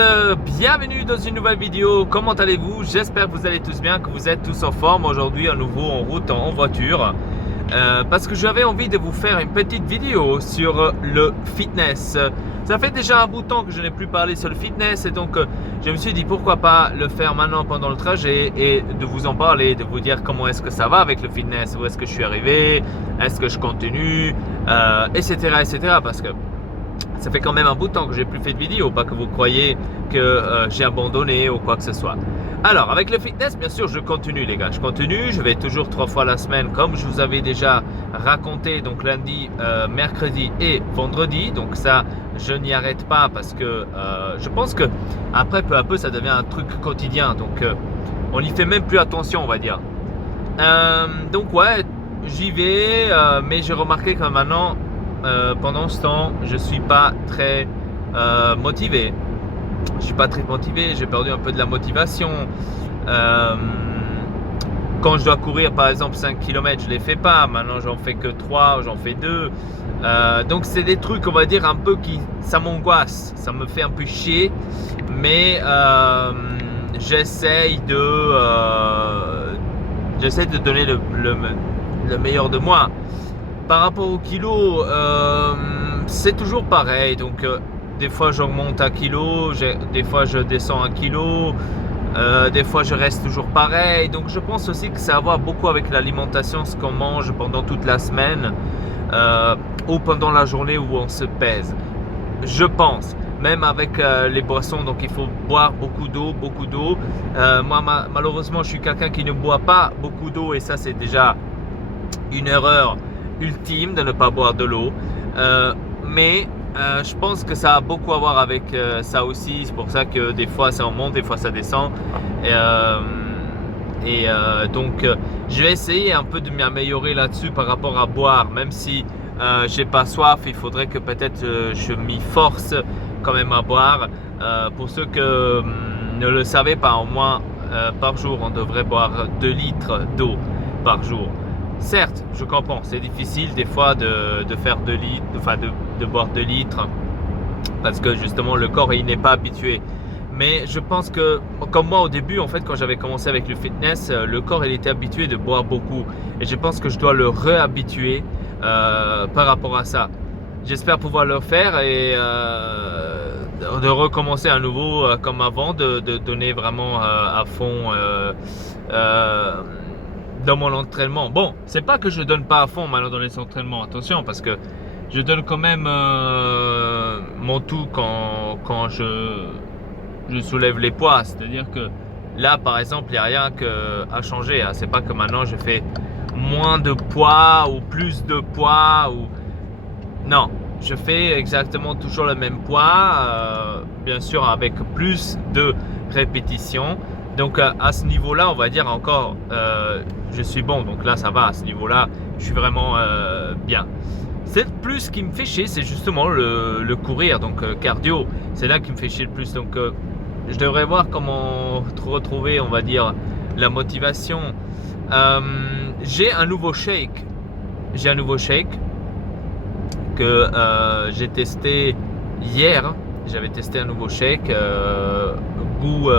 monde, bienvenue dans une nouvelle vidéo. Comment allez-vous? J'espère que vous allez tous bien, que vous êtes tous en forme. Aujourd'hui à nouveau en route, en voiture, parce que j'avais envie de vous faire une petite vidéo sur le fitness. Ça fait déjà un bout de temps que je n'ai plus parlé sur le fitness et donc je me suis dit pourquoi pas le faire maintenant pendant le trajet et de vous en parler, de vous dire comment est-ce que ça va avec le fitness, où est-ce que je suis arrivé, est-ce que je continue, etc., etc. Parce que ça fait quand même un bout de temps que j'ai plus fait de vidéo, pas que vous croyez que j'ai abandonné ou quoi que ce soit. Alors, avec le fitness, bien sûr, je continue les gars, je continue, je vais toujours 3 fois la semaine comme je vous avais déjà raconté, donc lundi, mercredi et vendredi. Donc ça, je n'y arrête pas parce que je pense que après, peu à peu, ça devient un truc quotidien, donc on n'y fait même plus attention, on va dire. Donc ouais, j'y vais, mais j'ai remarqué que maintenant, pendant ce temps, je suis pas très motivé. Je suis pas très motivé, j'ai perdu un peu de la motivation. Quand je dois courir par exemple 5 km, je les fais pas. Maintenant, j'en fais que 3, j'en fais 2. Donc c'est des trucs, on va dire, un peu qui ça m'angoisse, ça me fait un peu chier, mais j'essaye de donner le meilleur de moi. Par rapport au kilo, c'est toujours pareil. Donc, des fois j'augmente un kilo, des fois je descends un kilo, des fois je reste toujours pareil. Donc, je pense aussi que ça a à voir beaucoup avec l'alimentation, ce qu'on mange pendant toute la semaine ou pendant la journée où on se pèse. Je pense, même avec les boissons, donc il faut boire beaucoup d'eau, beaucoup d'eau. Moi, malheureusement, je suis quelqu'un qui ne boit pas beaucoup d'eau et ça, c'est déjà une erreur ultime de ne pas boire de l'eau, mais je pense que ça a beaucoup à voir avec ça aussi. C'est pour ça que des fois ça monte, des fois ça descend, donc je vais essayer un peu de m'améliorer là-dessus par rapport à boire, même si j'ai pas soif. Il faudrait que peut-être je m'y force quand même à boire. Pour ceux que ne le savaient pas, au moins par jour on devrait boire 2 litres d'eau par jour. Certes, je comprends, c'est difficile des fois de faire 2 litres, enfin de boire 2 litres, parce que justement le corps il n'est pas habitué. Mais je pense que, comme moi au début, en fait, quand j'avais commencé avec le fitness, le corps il était habitué de boire beaucoup. Et je pense que je dois le réhabituer par rapport à ça. J'espère pouvoir le faire et de recommencer à nouveau comme avant, de donner vraiment à fond dans mon entraînement. Bon, c'est pas que je donne pas à fond maintenant dans les entraînements, attention, parce que je donne quand même mon tout quand je soulève les poids. C'est-à-dire que là, par exemple, il n'y a rien à changer, hein. C'est pas que maintenant je fais moins de poids ou plus de poids ou... Non, je fais exactement toujours le même poids, bien sûr avec plus de répétitions. Donc à ce niveau-là, on va dire encore, je suis bon. Donc là, ça va. À ce niveau-là, je suis vraiment bien. C'est plus ce qui me fait chier, c'est justement le courir, donc cardio. C'est là qui me fait chier le plus. Donc je devrais voir comment retrouver, on va dire, la motivation. J'ai un nouveau shake. J'ai un nouveau shake que j'ai testé hier. J'avais testé un nouveau shake, goût...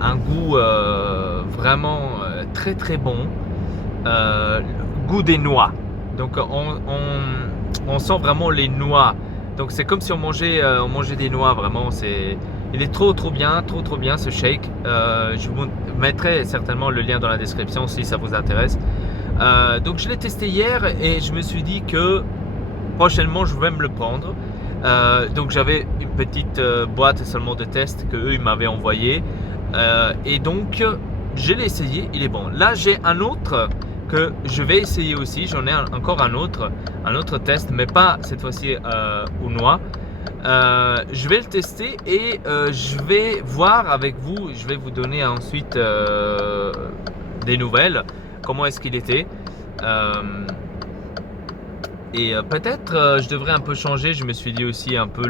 un goût vraiment très très bon, goût des noix. Donc on sent vraiment les noix. Donc c'est comme si on mangeait des noix. Vraiment, il est trop bien ce shake. Je vous mettrai certainement le lien dans la description si ça vous intéresse. Donc je l'ai testé hier et je me suis dit que prochainement je vais me le prendre. Donc j'avais une petite boîte seulement de test que eux ils m'avaient envoyé, et donc je l'ai essayé, il est bon. Là j'ai un autre que je vais essayer aussi, j'en ai encore un autre test, mais pas cette fois-ci aux noix. Je vais le tester et je vais voir avec vous, je vais vous donner ensuite des nouvelles, comment est-ce qu'il était. Et peut-être je devrais un peu changer. Je me suis dit aussi un peu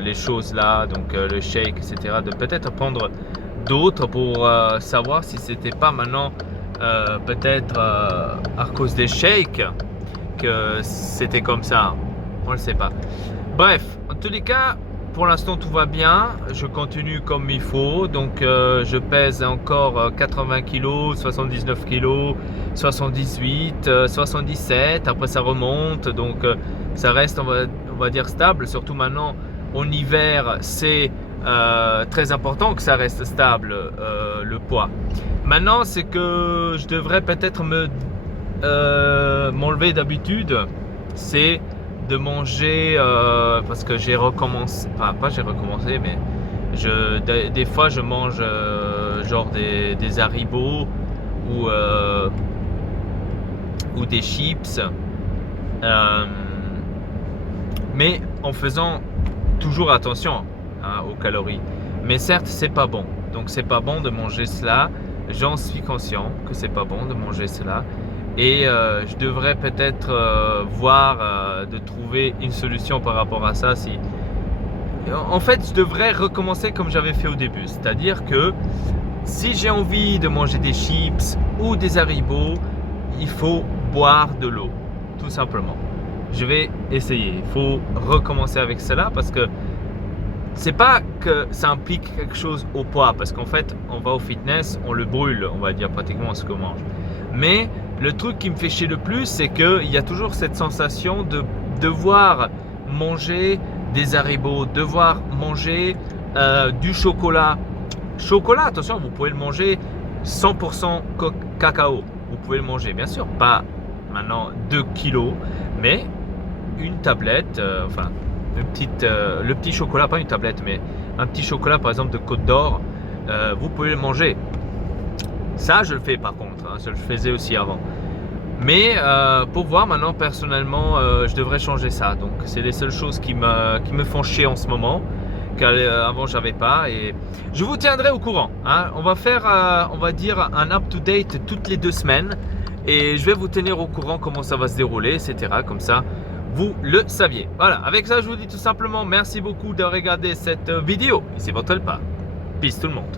les choses là, donc le shake, etc. De peut-être prendre d'autres pour savoir si c'était pas maintenant peut-être à cause des shakes que c'était comme ça. On le sait pas. Bref, en tous les cas, pour l'instant tout va bien. Je continue comme il faut. Donc je pèse encore 80 kg, 79 kg, 78, 77. Après ça remonte. Donc ça reste, on va dire, stable. Surtout maintenant, en hiver, c'est très important que ça reste stable, le poids. Maintenant, c'est que je devrais peut-être m'enlever d'habitude. C'est de manger, parce que j'ai recommencé, enfin pas j'ai recommencé, mais des fois je mange genre des Haribo ou des chips, mais en faisant toujours attention, hein, aux calories. Mais certes, c'est pas bon, donc c'est pas bon de manger cela. J'en suis conscient que c'est pas bon de manger cela. Et je devrais peut-être voir de trouver une solution par rapport à ça. En fait, je devrais recommencer comme j'avais fait au début. C'est-à-dire que si j'ai envie de manger des chips ou des Haribo, il faut boire de l'eau, tout simplement. Je vais essayer. Il faut recommencer avec cela parce que c'est pas que ça implique quelque chose au poids. Parce qu'en fait, on va au fitness, on le brûle, on va dire pratiquement ce qu'on mange. Mais le truc qui me fait chier le plus, c'est qu'il y a toujours cette sensation de devoir manger des Haribo, devoir manger du chocolat. Chocolat, attention, vous pouvez le manger 100% cacao. Vous pouvez le manger, bien sûr, pas maintenant 2 kilos, mais une tablette, enfin le petit chocolat, pas une tablette, mais un petit chocolat par exemple de Côte d'Or, vous pouvez le manger. Ça, je le fais par contre, hein, ça je le faisais aussi avant. Mais pour voir maintenant, personnellement, je devrais changer ça. Donc, c'est les seules choses qui me font chier en ce moment, qu'avant j'avais pas. Et je vous tiendrai au courant, hein. On va faire, on va dire, un up-to-date toutes les 2 semaines. Et je vais vous tenir au courant comment ça va se dérouler, etc. Comme ça, vous le saviez. Voilà, avec ça, je vous dis tout simplement merci beaucoup de regarder cette vidéo. Ici votre Elpa. Peace tout le monde.